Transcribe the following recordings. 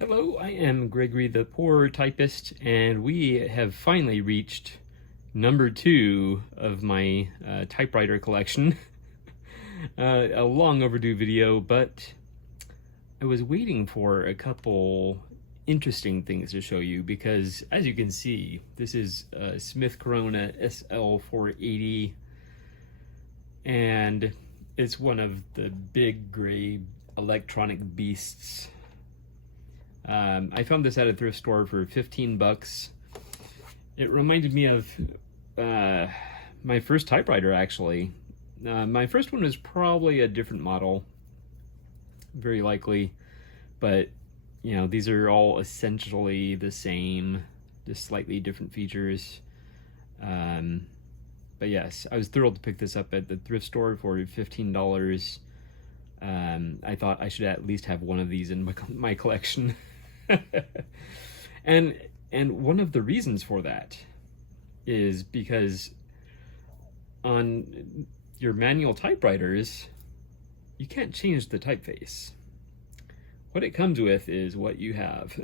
Hello, I am Gregory the Poor Typist, and we have finally reached number 2 of my typewriter collection. A long overdue video, but I was waiting for a couple interesting things to show you because, as you can see, this is a Smith Corona SL-480, and it's one of the big gray electronic beasts. I found this at a thrift store for 15 bucks. It reminded me of my first typewriter, actually. My first one was probably a different model, very likely, but you know, these are all essentially the same, just slightly different features. But yes, I was thrilled to pick this up at the thrift store for $15. I thought I should at least have one of these in my collection. and one of the reasons for that is because on your manual typewriters, you can't change the typeface. What it comes with is what you have.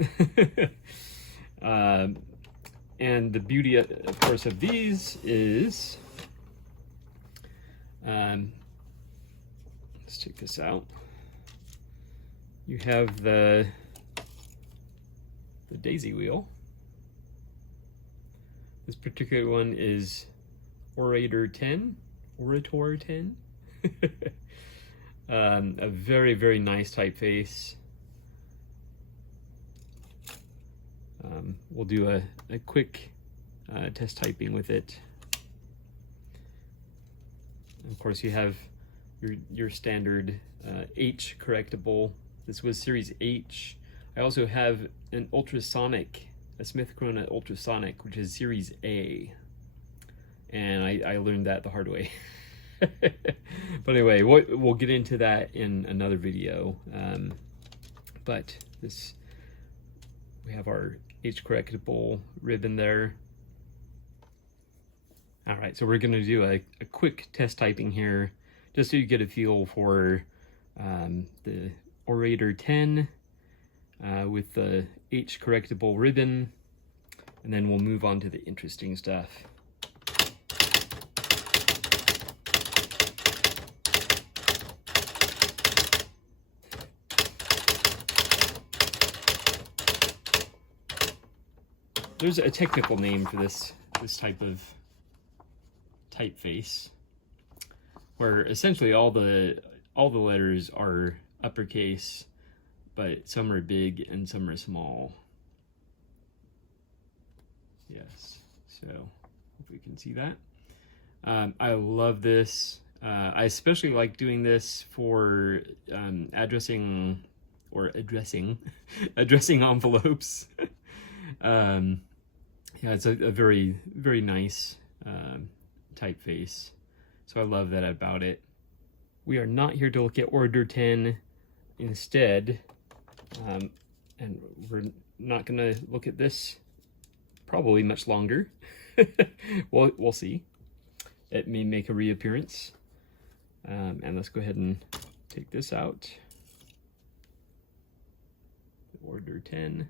And the beauty, of course, of these is, let's check this out. You have the daisy wheel. This particular one is Orator 10. A very, very nice typeface. We'll do a quick test typing with it. And of course, you have your standard H correctable. This was Series H. I also have an ultrasonic, a Smith Corona ultrasonic, which is Series A. And I learned that the hard way. But anyway, we'll get into that in another video. But we have our H correctable ribbon there. All right, so we're gonna do a quick test typing here, just so you get a feel for the Orator 10 with the H correctable ribbon, and then we'll move on to the interesting stuff. There's a technical name for this type of typeface, where essentially all the letters are uppercase, but some are big and some are small. Yes, so if we can see that. I love this. I especially like doing this for addressing envelopes. Yeah, it's a very, very nice typeface. So I love that about it. We are not here to look at Orator 10 instead. And we're not gonna look at this probably much longer. We'll see. It may make a reappearance. And let's go ahead and take this out. Orator 10.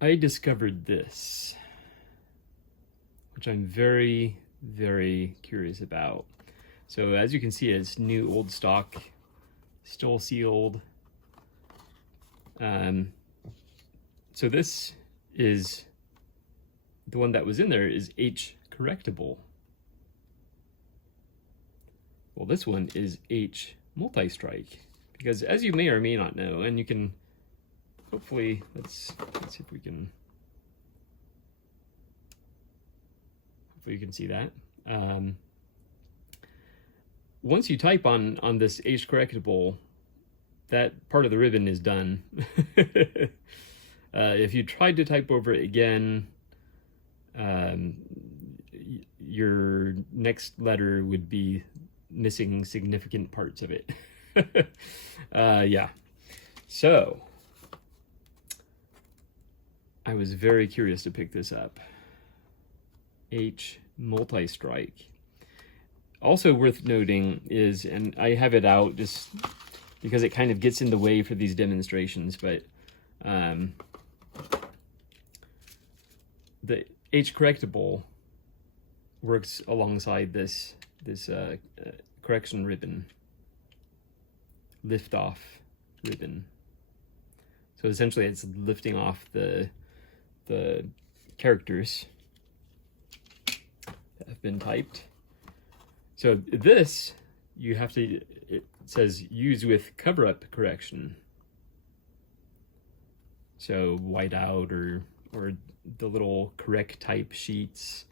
I discovered this, which I'm very, very curious about. So as you can see, it's new old stock, still sealed. So this is, the one that was in there is H correctable. Well, this one is H multi-strike, because as you may or may not know, and you can hopefully, let's see if we can, hopefully you can see that. Once you type on this H correctable, that part of the ribbon is done. If you tried to type over it again, your next letter would be missing significant parts of it. Yeah, so I was very curious to pick this up. H multi-strike. Also worth noting is, and I have it out just because it kind of gets in the way for these demonstrations, but the H correctable works alongside this correction ribbon, lift off ribbon. So essentially it's lifting off the characters that have been typed. So this, you have to, it says use with cover-up correction. So whiteout or the little correct type sheets,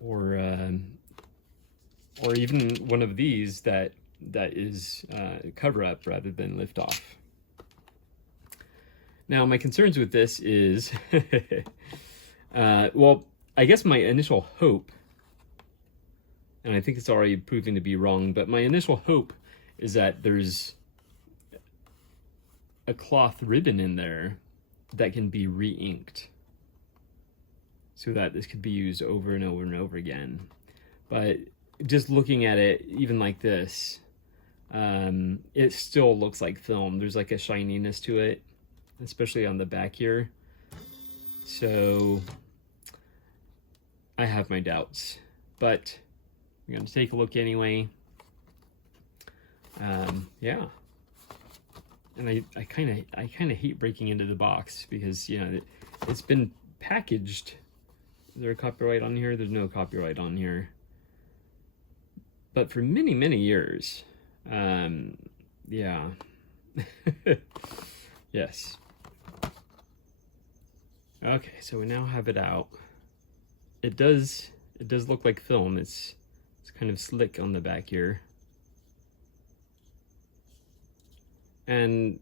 or even one of these that is cover-up rather than lift off. Now, my concerns with this is, well, I guess my initial hope, and I think it's already proving to be wrong, but my initial hope is that there's a cloth ribbon in there that can be re-inked so that this could be used over and over and over again. But just looking at it, even like this, it still looks like film. There's like a shininess to it, especially on the back here. So I have my doubts, but I'm going to take a look anyway. Yeah. And I kind of hate breaking into the box because, you know, it's been packaged. Is there a copyright on here? There's no copyright on here. But for many, many years, yeah. Yes. Okay, so we now have it out. It does look like film. It's kind of slick on the back here. And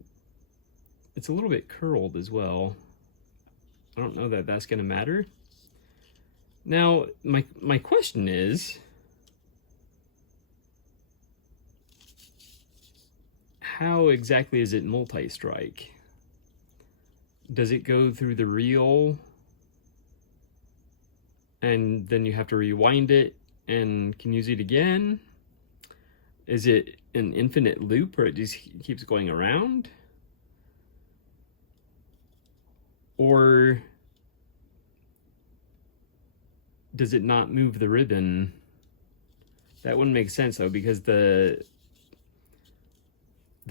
it's a little bit curled as well. I don't know that that's going to matter. Now, my question is, how exactly is it multi-strike? Does it go through the reel and then you have to rewind it and can use it again? Is it an infinite loop where it just keeps going around? Or does it not move the ribbon? That wouldn't make sense though, because the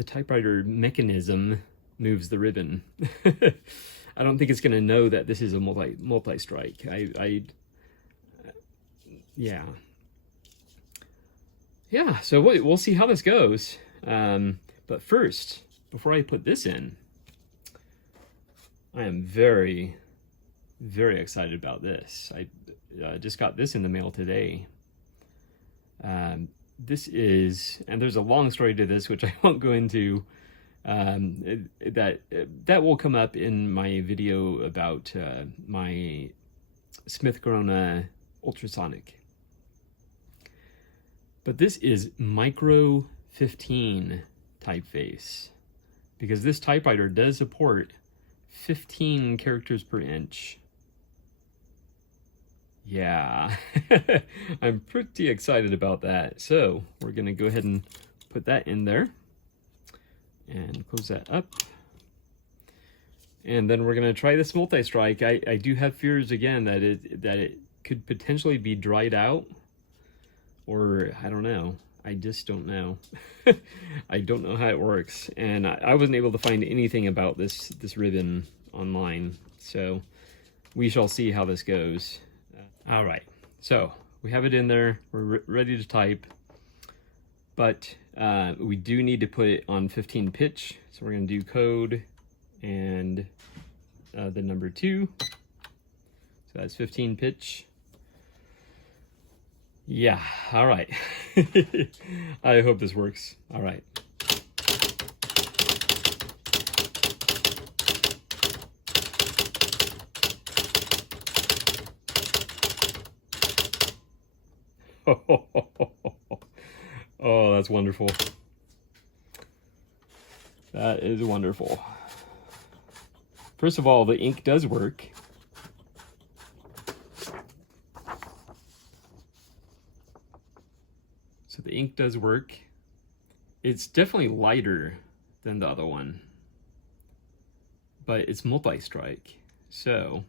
typewriter mechanism moves the ribbon. I don't think it's going to know that this is a multi-strike. Yeah, so we'll see how this goes. But first, before I put this in, I am very, very excited about this. I just got this in the mail today. This is, and there's a long story to this, which I won't go into. That will come up in my video about my Smith Corona ultrasonic. But this is micro 15 typeface, because this typewriter does support 15 characters per inch. Yeah, I'm pretty excited about that. So we're gonna go ahead and put that in there and close that up. And then we're gonna try this multi-strike. I do have fears again that it could potentially be dried out, or I don't know. I just don't know. I don't know how it works, and I wasn't able to find anything about this ribbon online. So we shall see how this goes. All right, so we have it in there. We're ready to type, but we do need to put it on 15 pitch. So we're going to do code and the number 2. So that's 15 pitch. Yeah, all right. I hope this works. All right. Oh, that's wonderful. That is wonderful. First of all, the ink does work. So the ink does work. It's definitely lighter than the other one, but it's multi-strike. So,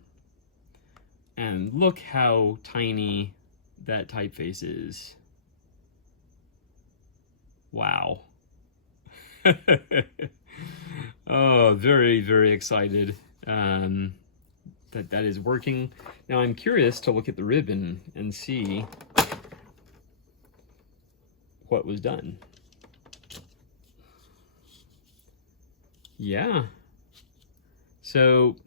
and look how tiny that typeface is. Wow. Oh, very, very excited that is working. Now I'm curious to look at the ribbon and see what was done. Yeah. So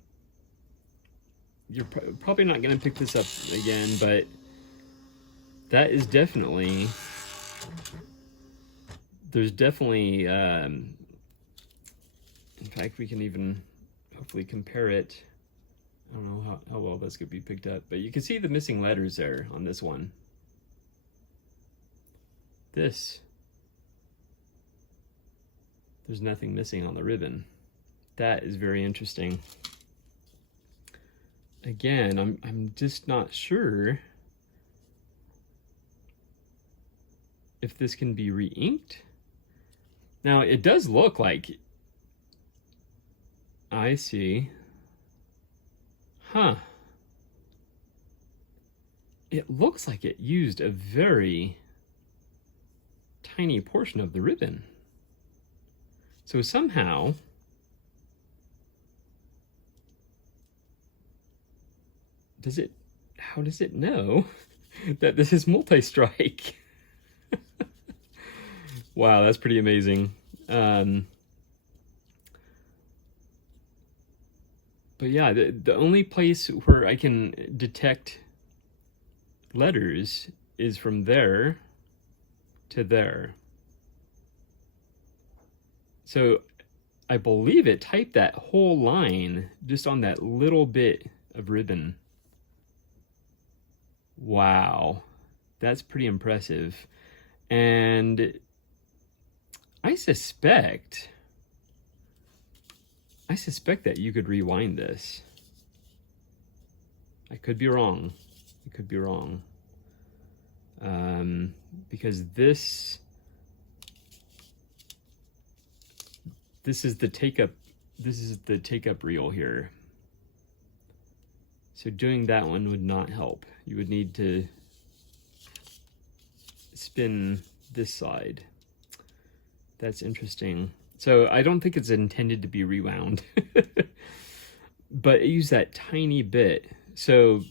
you're probably not going to pick this up again, but that is definitely, there's definitely, in fact, we can even hopefully compare it. I don't know how well this could be picked up, but you can see the missing letters there on this one. This, there's nothing missing on the ribbon. That is very interesting. Again, I'm just not sure if this can be re-inked. Now it does look like, I see. Huh. It looks like it used a very tiny portion of the ribbon. So somehow how does it know that this is multi-strike? Wow, that's pretty amazing. But yeah, the only place where I can detect letters is from there to there. So I believe it typed that whole line just on that little bit of ribbon. Wow, that's pretty impressive. And I suspect that you could rewind this. I could be wrong. I could be wrong. Because this is the take-up reel here. So doing that one would not help. You would need to spin this side. That's interesting. So I don't think it's intended to be rewound, but it used that tiny bit. So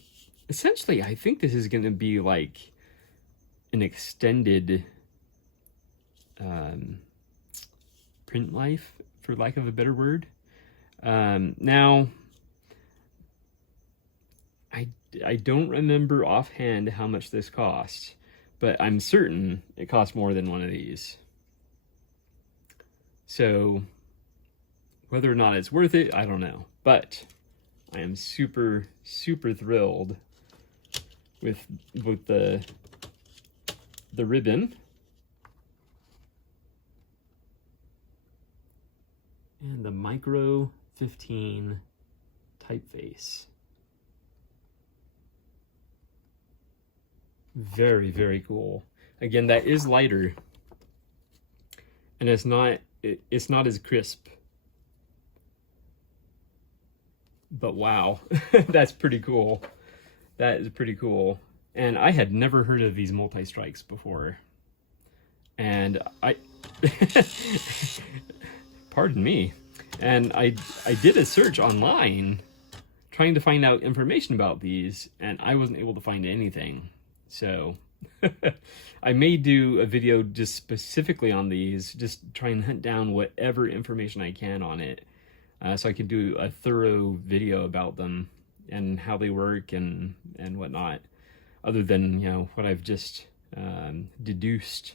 essentially, I think this is going to be like an extended print life, for lack of a better word. Now, I don't remember offhand how much this cost, but I'm certain it cost more than one of these. So whether or not it's worth it, I don't know. But I am super, super thrilled with the ribbon and the Micro 15 typeface. Very, very cool. Again, that is lighter, and it's not as crisp. But wow, that's pretty cool. That is pretty cool. And I had never heard of these multi-strikes before. And pardon me. And I did a search online trying to find out information about these, and I wasn't able to find anything. So I may do a video just specifically on these, just try and hunt down whatever information I can on it, so I could do a thorough video about them and how they work and whatnot, other than, you know, what I've just deduced.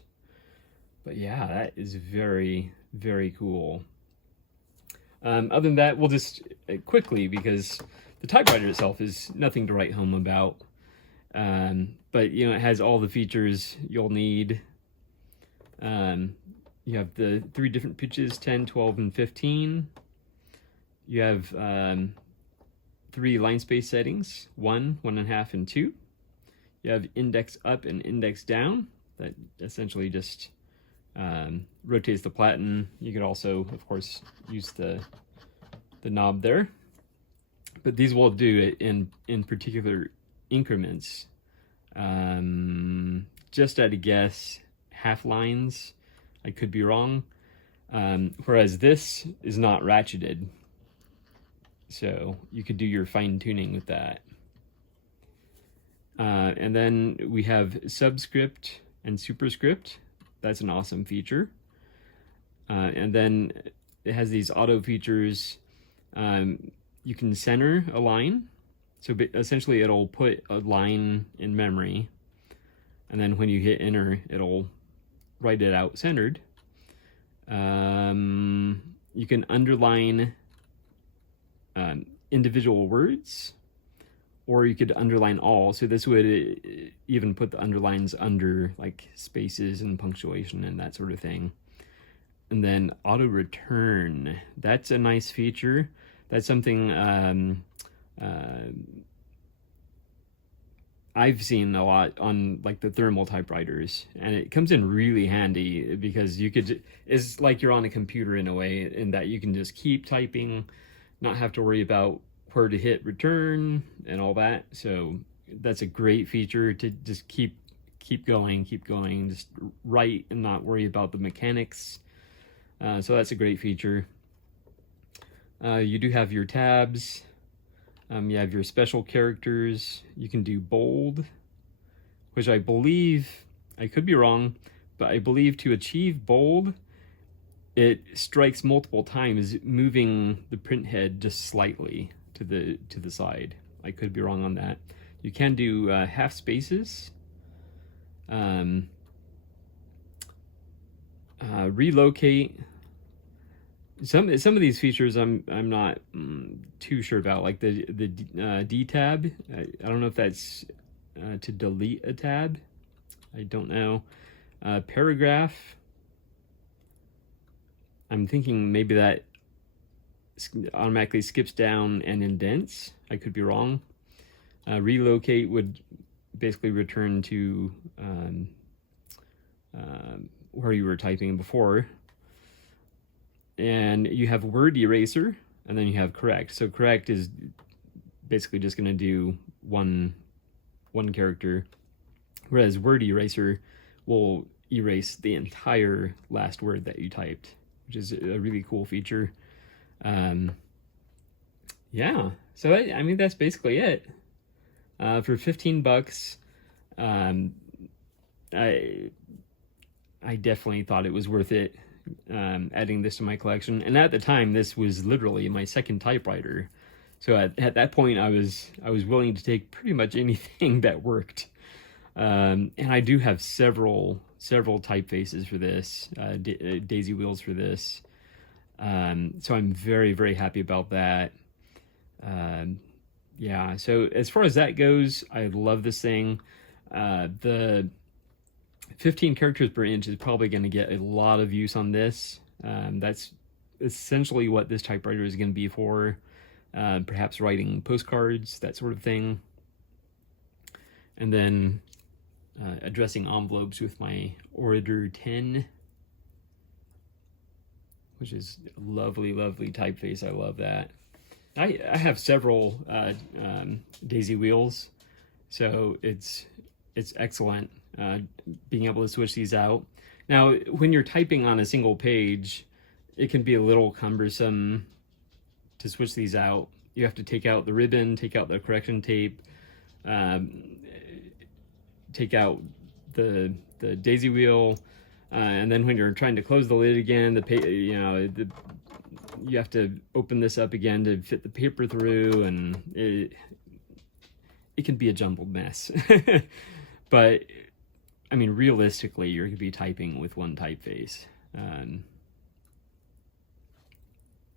But yeah, that is very, very cool. Other than that, we'll just quickly, because the typewriter itself is nothing to write home about. But you know, it has all the features you'll need. You have the 3 different pitches, 10, 12, and 15. You have 3 line space settings, 1, 1.5, and 2. You have index up and index down. that essentially just rotates the platen. You could also, of course, use the knob there, but these will do it in particular increments. Just at a guess, half lines. I could be wrong. Whereas this is not ratcheted, so you could do your fine tuning with that. And then we have subscript and superscript. That's an awesome feature. And then it has these auto features. You can center a line. So essentially it'll put a line in memory, and then when you hit enter, it'll write it out centered. You can underline individual words, or you could underline all. So this would even put the underlines under like spaces and punctuation and that sort of thing. And then auto return. That's a nice feature. That's something I've seen a lot on like the thermal typewriters, and it comes in really handy because it's like you're on a computer in a way, in that you can just keep typing, not have to worry about where to hit return and all that. So that's a great feature to just keep going, just write and not worry about the mechanics. So that's a great feature. You do have your tabs. You have your special characters. You can do bold, which I believe, I could be wrong, but I believe to achieve bold, it strikes multiple times, moving the print head just slightly to the side. I could be wrong on that. You can do half spaces. Relocate. Some of these features I'm not too sure about, like the D tab. I don't know if that's to delete a tab. I don't know. Paragraph. I'm thinking maybe that automatically skips down and indents. I could be wrong. Relocate would basically return to where you were typing before. And you have word eraser, and then you have correct. So correct is basically just going to do one character, whereas word eraser will erase the entire last word that you typed, which is a really cool feature. Yeah, so I mean, that's basically it. For $15, I definitely thought it was worth it. Adding this to my collection, and at the time this was literally my second typewriter, so at that point I was willing to take pretty much anything that worked. And I do have several typefaces for this, daisy wheels for this, so I'm very, very happy about that. Yeah, so as far as that goes, I love this thing. The 15 characters per inch is probably going to get a lot of use on this. That's essentially what this typewriter is going to be for. Perhaps writing postcards, that sort of thing. And then addressing envelopes with my Orator 10, which is a lovely, lovely typeface. I love that. I have several daisy wheels, so it's excellent being able to switch these out. Now, when you're typing on a single page, it can be a little cumbersome to switch these out. You have to take out the ribbon, take out the correction tape, take out the daisy wheel, and then when you're trying to close the lid again, you have to open this up again to fit the paper through, and it can be a jumbled mess. But I mean, realistically, you're going to be typing with one typeface.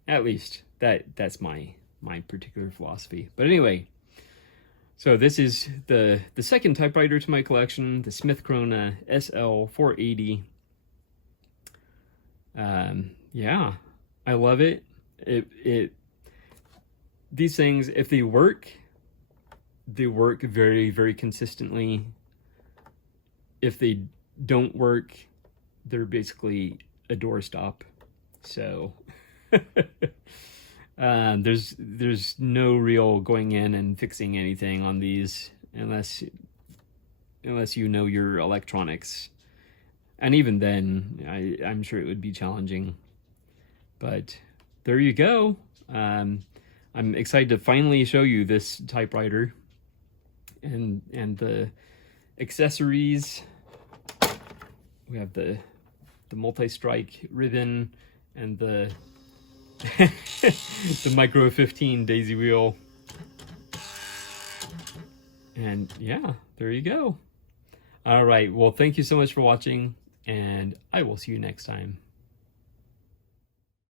At least that's my particular philosophy. But anyway, so this is the second typewriter to my collection, the Smith Corona SL-480. Yeah, I love it. These things, if they work very, very consistently. If they don't work, they're basically a doorstop. So there's no real going in and fixing anything on these unless you know your electronics. And even then, I'm sure it would be challenging. But there you go. I'm excited to finally show you this typewriter and the accessories. We have the multi-strike ribbon and the the Micro 15 daisy wheel. And yeah, there you go. All right, well, thank you so much for watching, and I will see you next time.